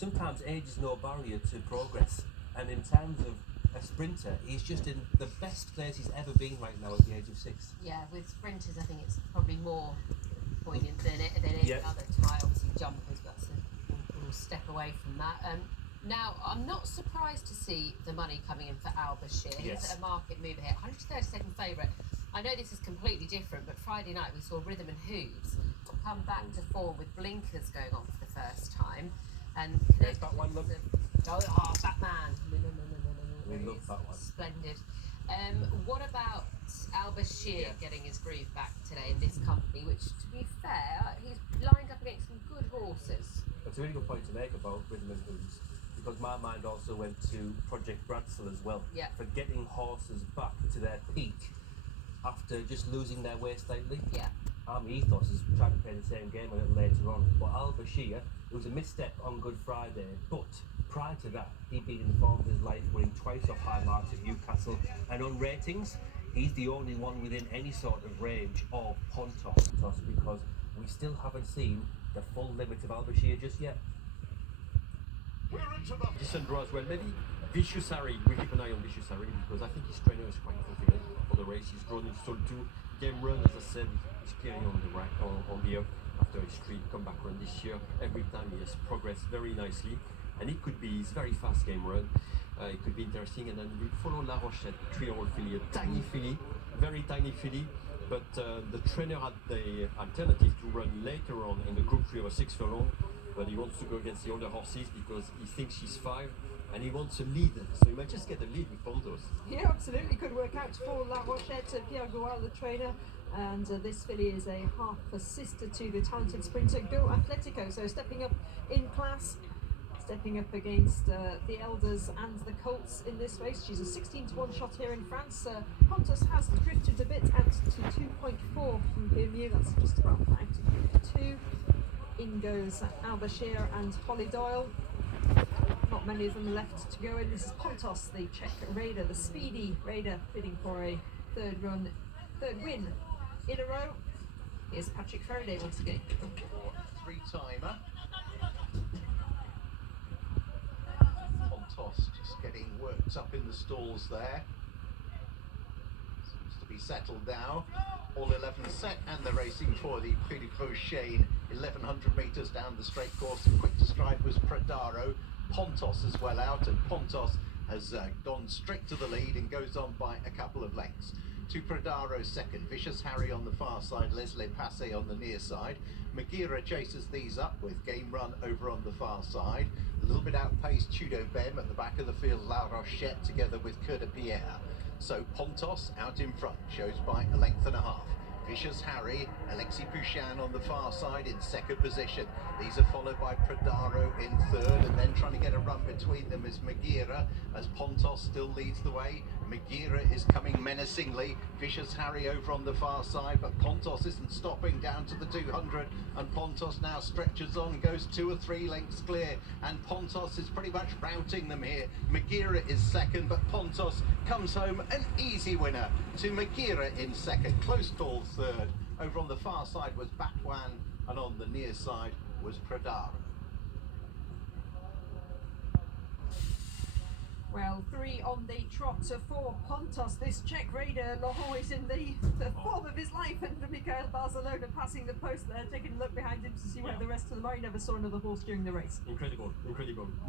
sometimes age is no barrier to progress. And in terms of a sprinter, he's just in the best place he's ever been right now at the age of 6. Yeah, with sprinters, I think it's probably more poignant than any other type. Obviously, jumpers, but we'll step away from that. Now, I'm not surprised to see the money coming in for Al-Bashir. He's a market mover here, 132nd favourite. I know this is completely different, but Friday night we saw Rhythm and Hooves come back to form with blinkers going on for the first time. And there's that one, look. Oh, Batman. We love that one. Splendid. What about Al-Bashir getting his groove back today in this company, which, to be fair, he's lined up against some good horses. That's a really good point to make about Rhythm and Hooves, because my mind also went to Project Bradsell as well, for getting horses back to their peak after just losing their way slightly. Ethos is trying to play the same game a little later on, but Al-Bashir, it was a misstep on Good Friday, but prior to that, he'd been in the form of his life, winning twice off high marks at Newcastle, and on ratings, he's the only one within any sort of range of Pontos, because we still haven't seen the full limit of Al-Bashir just yet. Decent draw as well. Maybe Vicious Harry. We keep an eye on Vicious Harry because I think his trainer is quite confident for the race. He's drawn in Soul 2. Game run, as I said, he's clearly on the right, on the up after his comeback run this year. Every time he has progressed very nicely, and it could be his very fast game run. It could be interesting. And then we follow La Rochette, 3-year-old filly, a tiny filly, very tiny filly. But the trainer had the alternative to run later on in the Group 3 over 6 furlong. But he wants to go against the older horses because he thinks she's 5 and he wants a lead. So he might just get a lead with Pontos. Yeah, absolutely. Could work out for La Rochette, Pierre Goal, the trainer. And this filly is a half a sister to the talented sprinter Go Atletico. So stepping up in class, stepping up against the Elders and the Colts in this race. She's a 16-1 shot here in France. Pontos has drifted a bit out to 2.4 from Bermuda. That's just about 5 to 2. In goes Al-Bashir and Holly Doyle. Not many of them left to go in. This is Pontos, the Czech raider, the speedy raider, bidding for a third win in a row. Here's Patrick Faraday once again. Three-timer. Pontos just getting worked up in the stalls there. Seems to be settled now. All 11 set, and they're racing for the Prix de Crochet, 1,100 metres down the straight course. And quick to stride was Pradaro. Pontos as well out, and Pontos has gone straight to the lead and goes on by a couple of lengths. To Pradaro second, Vicious Harry on the far side, Leslie Passé on the near side. Magira chases these up with Game Run over on the far side. A little bit outpaced Tudo Bem at the back of the field, La Rochette together with Coeur de Pierre. So Pontos out in front, shows by a length and a half. Vicious Harry, Alexis Pouchin on the far side in second position. These are followed by Pradaro in third, and then trying to get a run between them is Magira, as Pontos still leads the way. Magira is coming menacingly. Vicious Harry over on the far side, but Pontos isn't stopping down to the 200, and Pontos now stretches on, goes 2 or 3 lengths clear, and Pontos is pretty much routing them here. Magira is second, but Pontos comes home an easy winner to Magira in second. Close call third. Over on the far side was Batwan, and on the near side was Pradaro. Well, 3 on the trot for Pontos. This Czech raider, Laurent, is in the form of his life, and Michael Barcelona passing the post there, taking a look behind him to see where the rest of the line. Never saw another horse during the race. Incredible.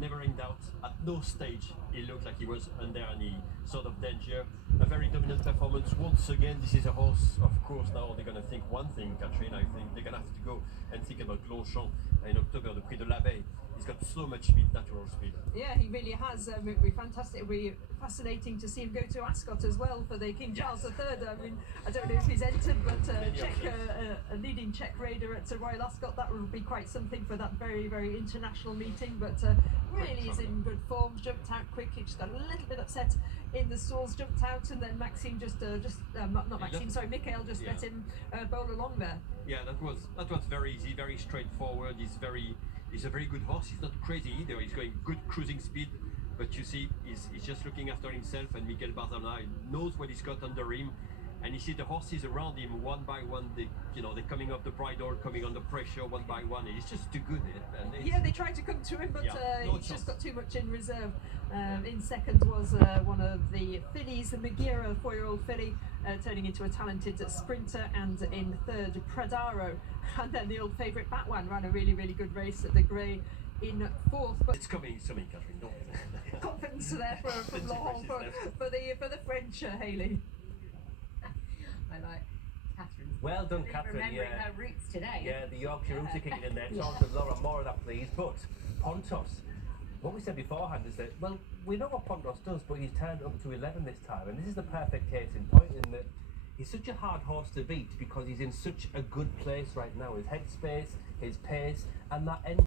Never in doubt. At no stage it looked like he was under any sort of danger. A very dominant performance. Once again, this is a horse, of course, now they're going to think one thing, Catherine. I think they're going to have to go and think about Longchamp in October, the Prix de l'Abeille. He's got so much speed, natural speed. Yeah, he really has. It'll be fantastic. It'll be fascinating to see him go to Ascot as well for the King Charles III. I mean, I don't know if he's entered, but a leading Czech raider at Royal Ascot, that would be quite something for that very, very international meeting. But really is in good form. Jumped out quick. He just got a little bit upset in the stalls. Jumped out, and then Maxime Michael just let him bowl along there. Yeah, that was very easy, very straightforward. He's a very good horse. He's not crazy either. He's going good cruising speed, but you see, he's just looking after himself. And Michael Barcelona knows what he's got under him. and you see the horses around him one by one. They're coming off the bridle, coming under pressure one by one. And it's just too good. Yeah, they tried to come to him, but no he's chance. just got too much in reserve. In second was one of the fillies, the Magira 4-year-old filly, turning into a talented sprinter, and in third, Pradaro. And then the old favourite Batwan ran a really, really good race at the Grey in fourth. But It's coming, Catherine. No. confidence there from Laurent for the French, Hayley. I like Catherine. Well done, Catherine. Remembering her roots today. Yeah, the Yorkshire roots are kicking in there. Charles and Laura, more of that, please. But Pontos, what we said beforehand is that, well, we know what Pontos does, but he's turned up to 11 this time, and this is the perfect case in point in that he's such a hard horse to beat because he's in such a good place right now. His headspace, his pace, and that end.